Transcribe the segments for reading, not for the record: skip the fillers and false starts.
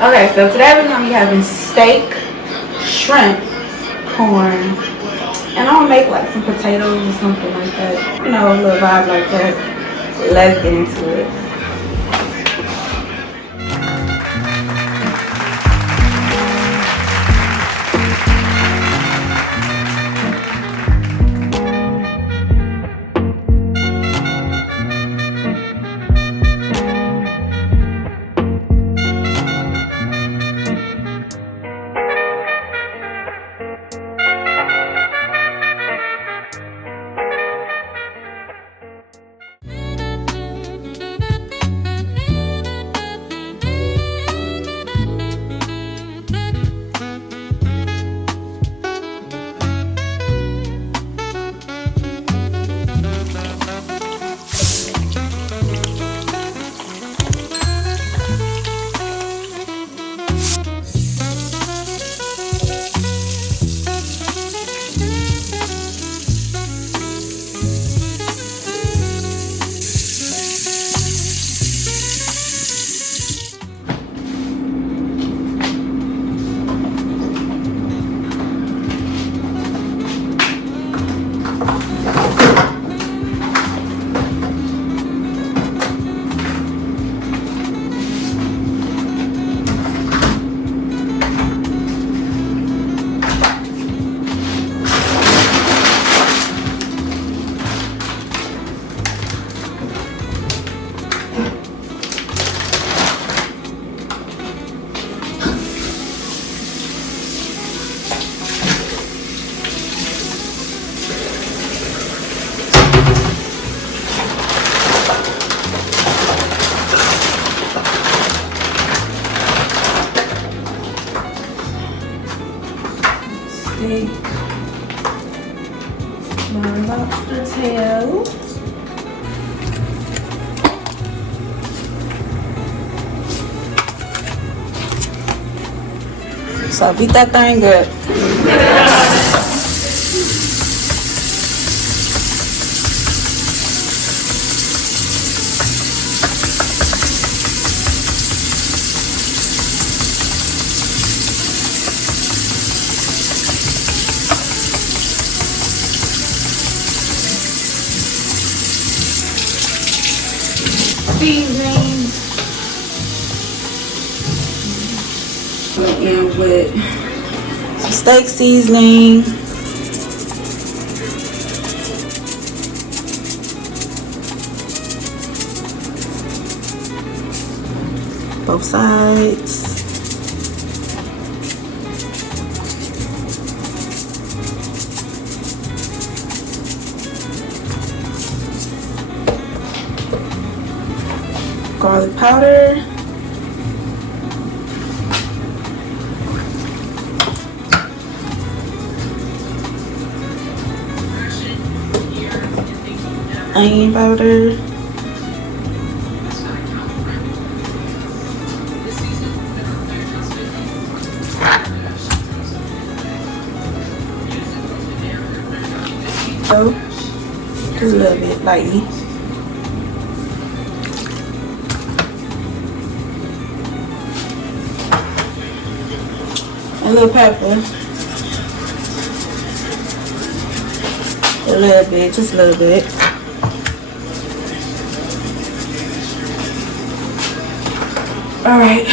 Okay, so today we're gonna be having steak, shrimp, corn, and I'm gonna make like some potatoes or something like that. You know, a little vibe like that. Let's get into it. Steak, my lobster tail. So beat that thing good. Seasoning. In with some steak seasoning. Both sides. Garlic powder. Onion powder. Oh, just a little bit lightly. A little pepper. A little bit, just a little bit. All right.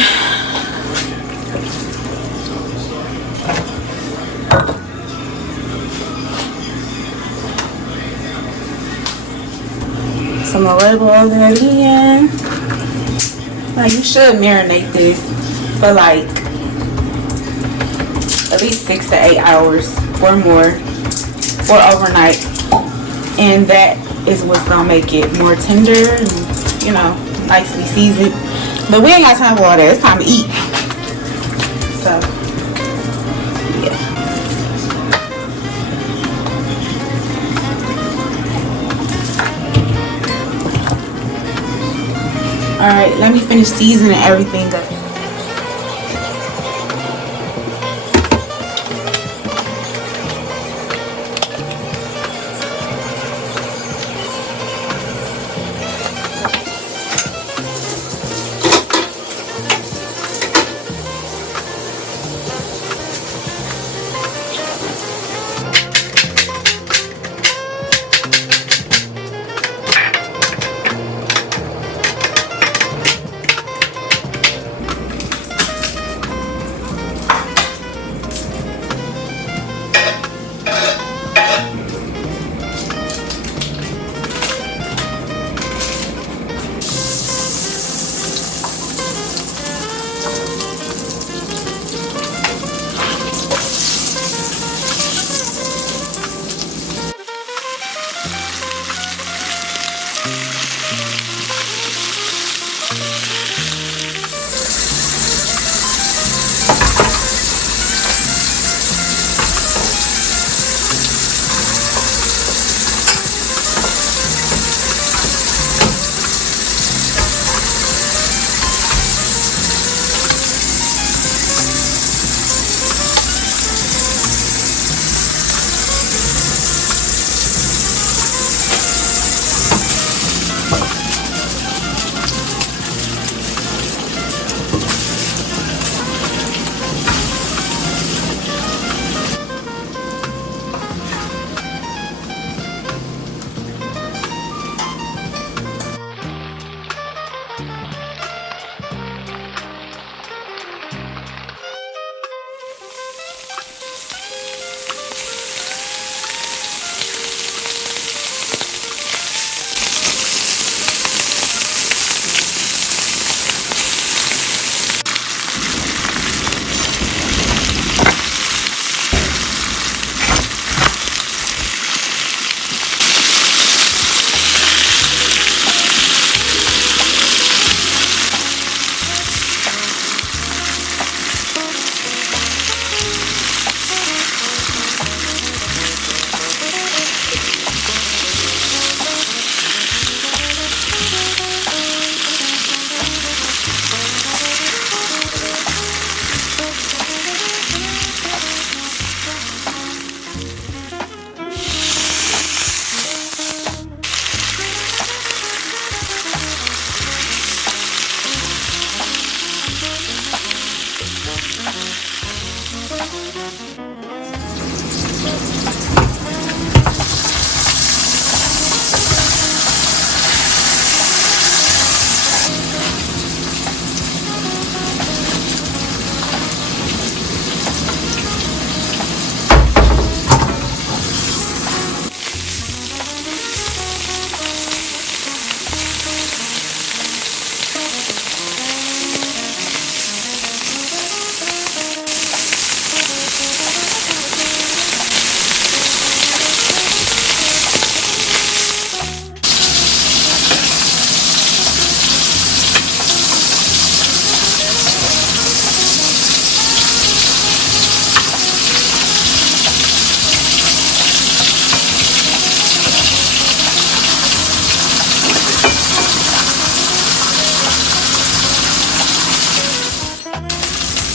So I'm gonna label all that in. Now you should marinate this for like at least 6 to 8 hours or more, or overnight, and that is what's gonna make it more tender and, you know, nicely seasoned. But we ain't got time for all that. It's time to eat. So yeah. All right, let me finish seasoning everything up.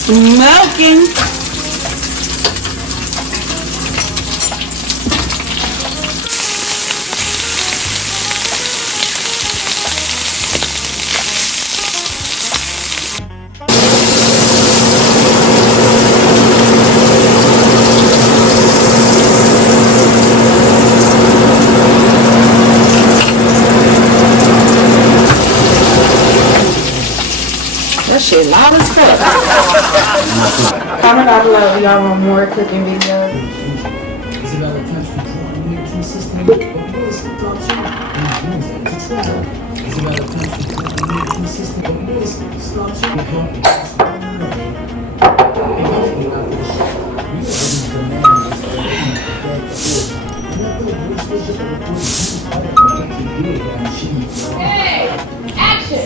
Smoking. That shit loud as fuck. Comment down below if y'all want more cooking videos.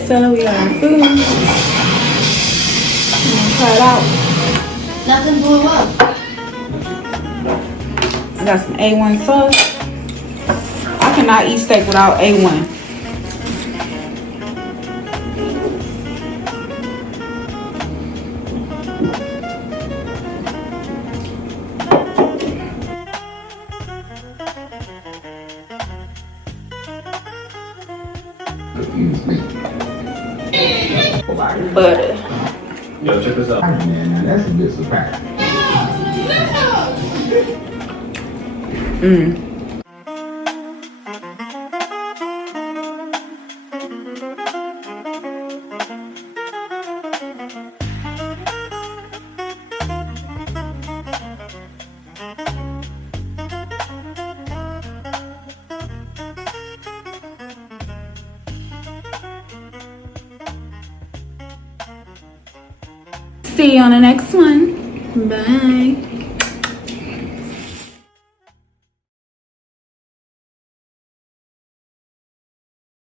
So we got our food. Try it out. Nothing blew up. I got some A1 sauce. I cannot eat steak without A1. Butter. Yo, check this out. Man, that's a good surprise. See you on the next one. Bye.